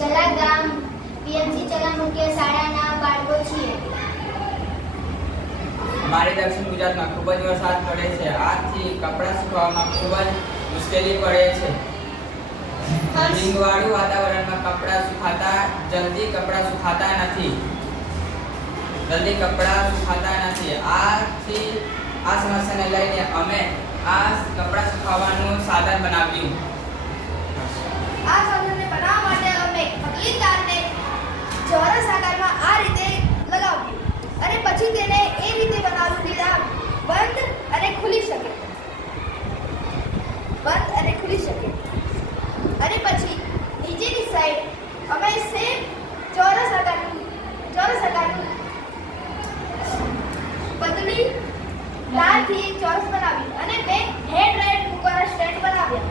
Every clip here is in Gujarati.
ચલા ગામ પીએમસી ચલા મુખ્ય શાળાના બાળકો છીએ. અમારી દક્ષિણ ગુજરાતમાં ખૂબ જ વરસાદ પડે છે. આથી કપડાં સુકવવામાં ખૂબ જ મુશ્કેલી પડે છે. ભીંગવાળું વાતાવરણમાં જલ્દી કપડાં સુખાતા નથી. આથી આ સમસ્યાને લઈને અમે આ કપડાં સુખાવવાનું સાધન બનાવ્યું. આ સાધનને બનાવવા માટે અમે પતલી તારને ચોરસ આકારમાં આ રીતે લગાવ્યું અને પછી તેને એ રીતે બનાવ્યું કે આ બંધ અને ખુલી શકે. અને પછી નીચેની સાઈડ અમે સેમ ચોરસ આકારનું પતલી તારથી એક ચોરસ બનાવ્યું અને બે હેડ રાઈડ મૂકવાના સ્ટેન્ડ બનાવ્યા.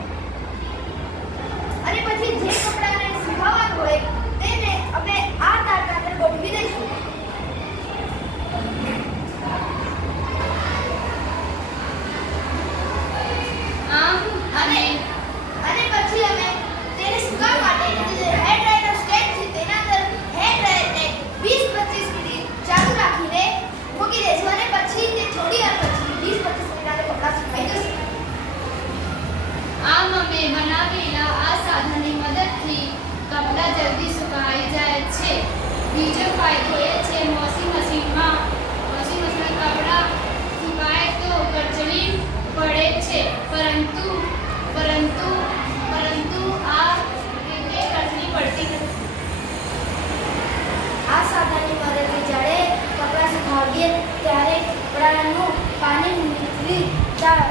અને પછી જે કપડાને સુખાવવાનું હોય તેને અમે આ તારના અંદર ગોઠવી દઈશું. અને પછી અમે તેને સુકાવવા માટે જે હેડ રાઈડર સ્ટેન્ડ છે તેના અંદર હેડ રાઈડને 20-25 મિનિટ ચાલુ રાખીને મૂકી દઈશું અને પછી તે થોડી વાર પછી 20-25 મિનિટ માટે કપડાં સુકાઈ જશે. આમ અમે બનાવેલા આ સાધનની મદદથી કપડાં જલ્દી સુકાઈ જાય છે. બીજો ફાયદો એ છે વોશિંગ મશીનમાં કપડાં સુકાય તો કચડી પડે છે, પરંતુ આ રીતે કચડી પડતી નથી. આ સાધનની મદદથી જ્યારે કપડાં સુખાવીએ ત્યારે કપડાનું પાણી નીકળી જાય